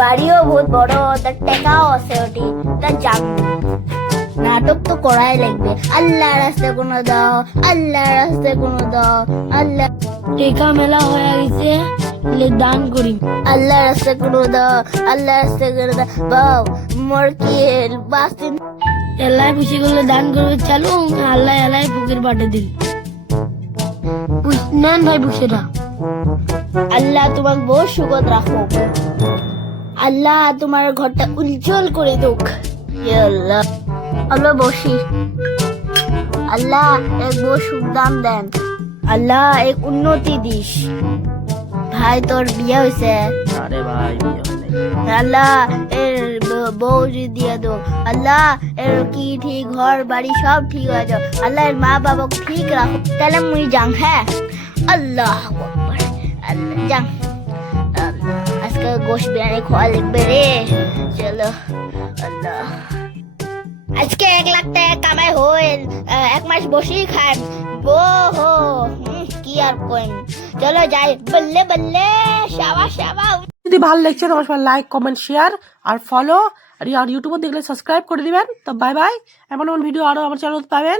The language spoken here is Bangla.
বাড়িও বহুত বড়, তার টাকাও আছে, ওটি তা জানবো। নাটক তো করাই লাগবে। আল্লাহ রাস্তায় কোনো দাও, আল্লাহ রাস্তায় কোনো দাও, আল্লাহ টেকা মেলা হয়ে গেছে, দান করি। আল্লাহ রাস্তায় কোনো দাও, আল্লাহ রাস্তায় কোনো দাও। বাউ মোর কি বাসিন এলাই খুশি করলে দান করবে চালু, আল্লাহ এলাই বুকের পাটে দিল। নেন ভাই বুসেটা। আল্লাহ তোমার বহু সুগত রাখো, আল্লাহ তোমার ঘরটা উজ্জ্বল করে দুক। আল্লাহ আল্লাহ বসি, আল্লাহ এক বহু সুখ দাম দেন, আল্লাহ এক উন্নতি দিস। ভাই তোর বিয়ে হয়েছে? আরে ভাই বিয়ে হয় নাই। আল্লাহ এর বউ দিয়ে দো, আল্লাহ এর কি ঠিক ঘর বাড়ি সব ঠিক হয়ে যাও, আল্লাহ এর মা বাবাকে ঠিক রাখো। তাহলে মুই যাং, হ্যাঁ আল্লাহ আকবার, আল্লাহ যাং। আল্লাহ আজকে গোশ বিরিয়ানি খাওয়া লাগবে রে, চলো। আল্লাহ আজকে 1 লাখ টাকা কামাই হইল, 1 মাস বসেই খান। ও হো কি আর কইন, চলো যাই, বললে বললে শাবা শাবা। যদি ভালো লাগছে তোমার সবাই লাইক কমেন্ট শেয়ার আর ফলো, আর ইউটিউবে দেখলে সাবস্ক্রাইব করে দিবেন। তো বাই বাই, এমন এমন ভিডিও আরো আমার চ্যানেল পাবেন।